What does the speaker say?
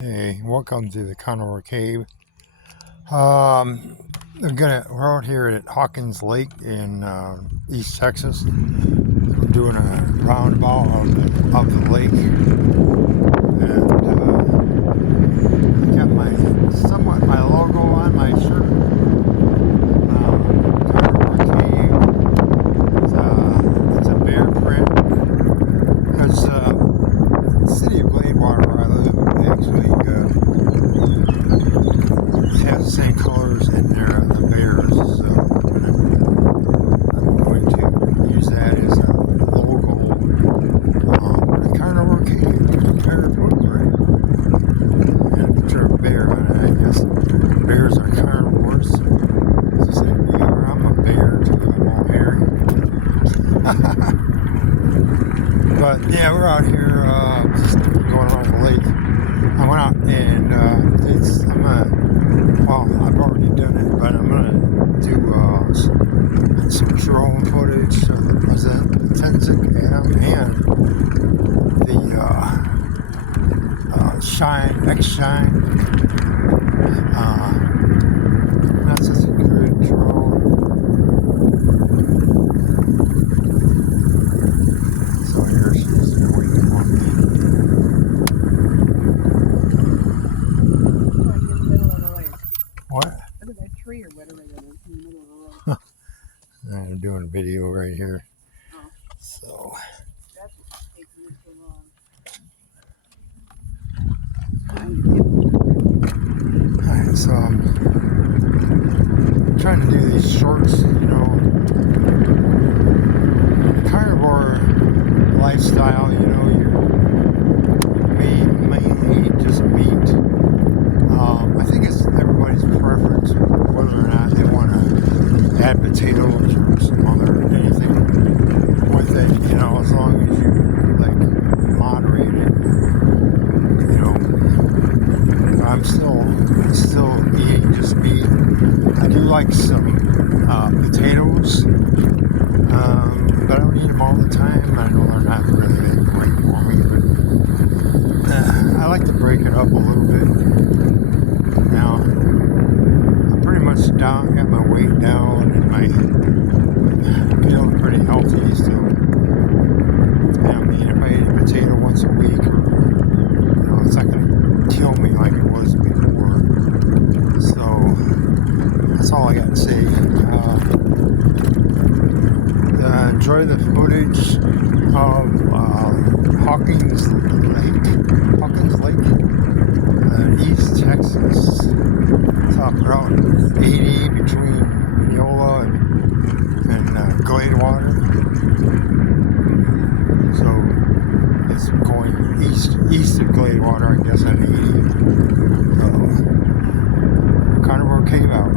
Hey, welcome to the Carnivore Cave. We're out here at Hawkins Lake in East Texas. We're doing a roundabout of the lake, and I got my logo on my shirt. Carnivore Cave. It's a bear print because the city of Gladewater, where I live, actually has the same colors in there, the bears, so I'm going to use that as a logo. The Carnivore Cave, bear footprint, and a picture of a bear on it. I guess bears are carnivores, just like we are. I'm a bear too, I'm all hairy. But yeah, we're out here just going around the lake. I went out and I've already done it, but I'm gonna do some drone footage of the Potensic Atom and the X-Shine. Not such a good drone. So here she is waiting for me. What? Look at that tree or whatever that is in the middle of the road. I'm doing a video right here. Oh. So. That's what's taking me so long. Alright, so I'm trying to do these shorts, carnivore lifestyle, you're mainly just meat. I think it's everybody's preference whether or not they want to add potatoes or some other anything with it, as long as you moderate it. I'm still eating just meat. I do like some potatoes, but I don't eat them all the time. I know they're not really that great for me, but I like to break it up a little bit. Now, I'm pretty much down, got my weight down, and I'm feeling pretty healthy still. I mean, if I ate a potato once a week, or, it's not going to kill me like it was before. So, that's all I got to say. Enjoy the footage of Hawkins Lake, East Texas. It's up Route 80 between Neola and Gladewater. So it's going east of Gladewater, I guess, on 80. Carnivore Cave out.